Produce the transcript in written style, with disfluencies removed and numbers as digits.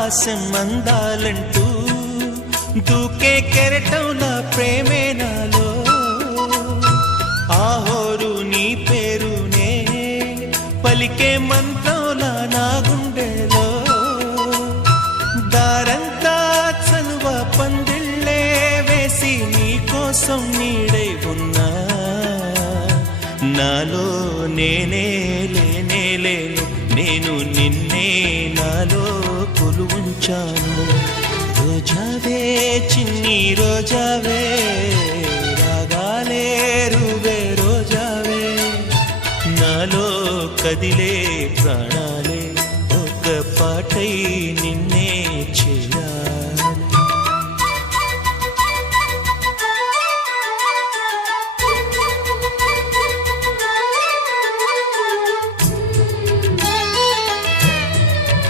ఆకాశం అందాలంటూ దూకే కెరటంలా ప్రేమే నాలో ఆహోరు నీ పేరునే పలికే మంత్రంలా నా గుండెలో దారంతా చలువ పందిళ్ళే వేసి నీ కోసం నీడై ఉన్నా నాలో నేనే లేనే లేను నేను నిన్నే నాలో కొలువుంచాను రోజావే చిన్ని రోజావే రాగాలే రువే రోజావే నాలో కదిలే ప్రాణాలే ఒక పాటై నిన్నే చే